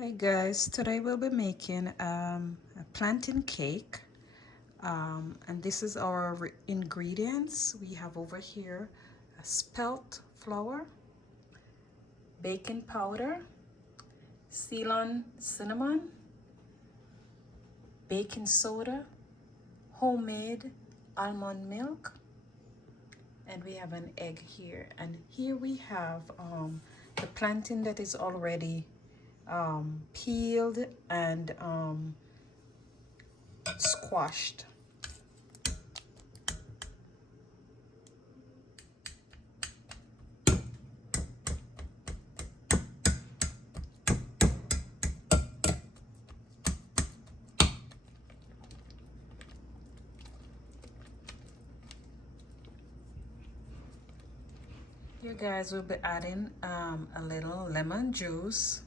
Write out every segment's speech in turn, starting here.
Hi guys, today we'll be making a plantain cake, and this is our ingredients. We have over here a spelt flour, baking powder, Ceylon cinnamon, baking soda, homemade almond milk, and we have an egg here. And here we have the plantain that is already peeled and squashed. You guys will be adding a little lemon juice,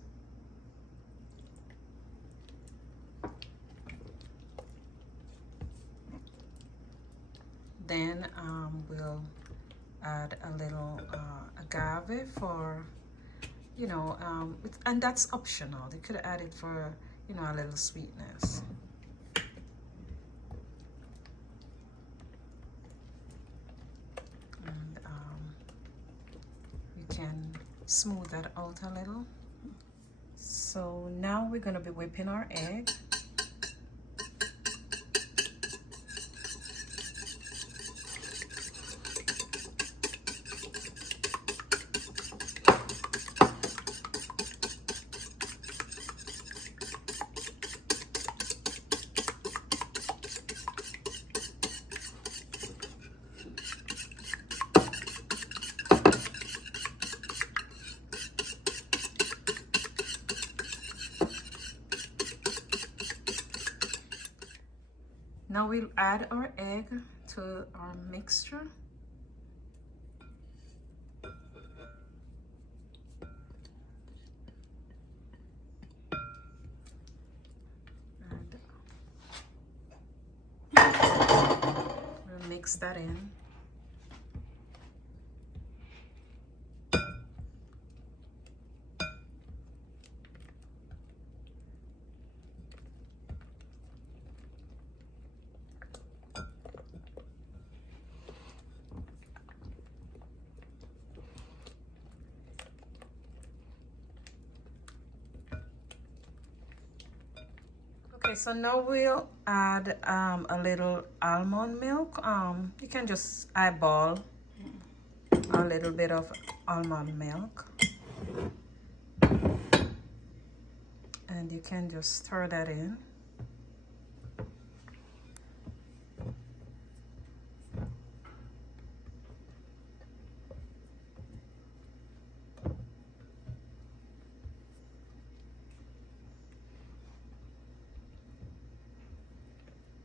then we'll add a little agave for, and that's optional. You could add it for, a little sweetness. And you can smooth that out a little. So now we're going to be whipping our egg. Now we'll add our egg to our mixture. And we'll mix that in. Okay, so now we'll add a little almond milk. You can just eyeball a little bit of almond milk. And you can just stir that in.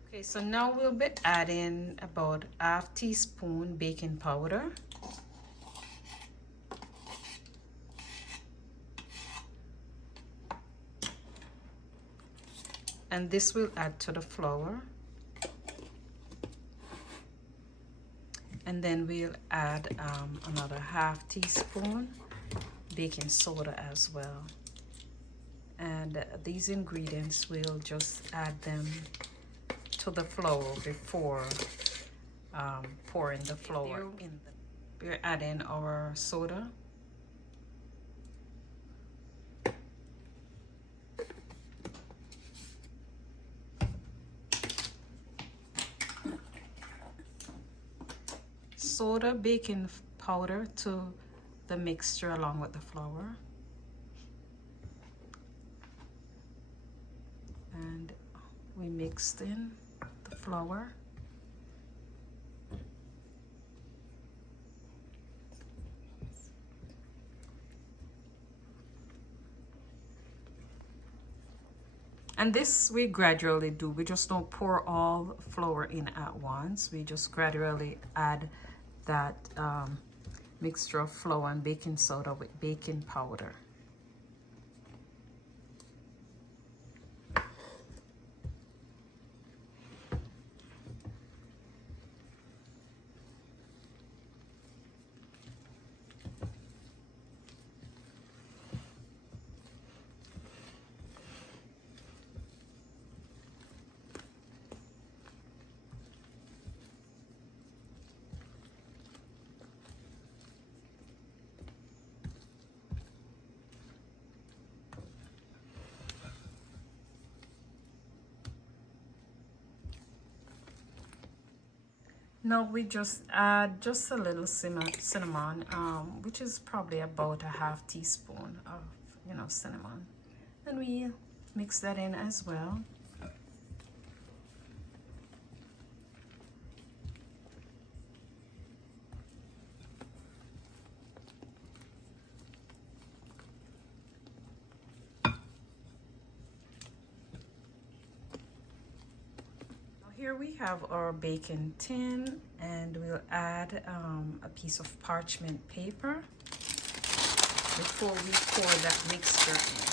Okay, so now we'll be adding about half teaspoon baking powder. And this will add to the flour. And then we'll add another half teaspoon baking soda as well. And these ingredients, we'll just add them to the flour before pouring the flour in. We're adding our soda. Soda, baking powder to the mixture along with the flour. And we mixed in the flour. And this we gradually do. We just don't pour all flour in at once. We just gradually add that mixture of flour and baking soda with baking powder. Now we just add just a little cinnamon, which is probably about a half teaspoon of, cinnamon. And we mix that in as well. Here we have our baking tin, and we'll add a piece of parchment paper before we pour that mixture in.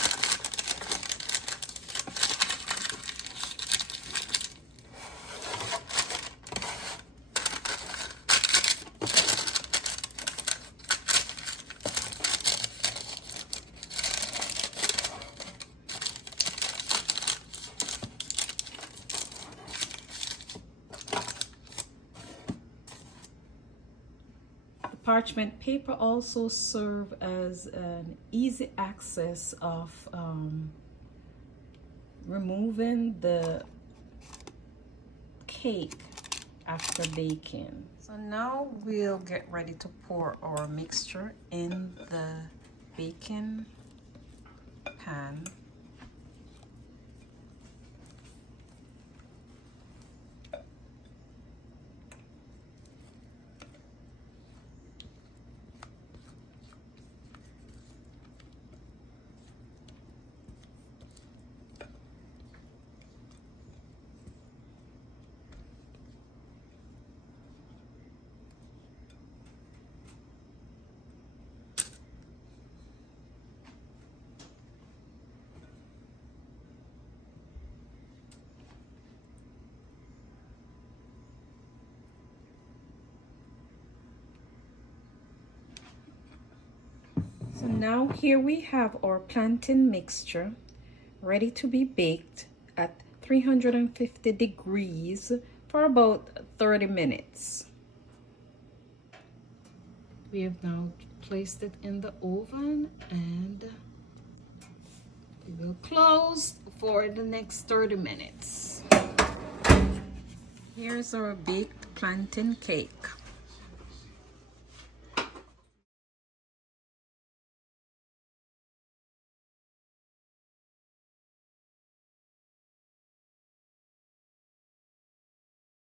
Parchment paper also serve as an easy access of removing the cake after baking. So now we'll get ready to pour our mixture in the baking pan. So now here we have our plantain mixture ready to be baked at 350 degrees for about 30 minutes. We have now placed it in the oven, and we will close for the next 30 minutes. Here's our baked plantain cake.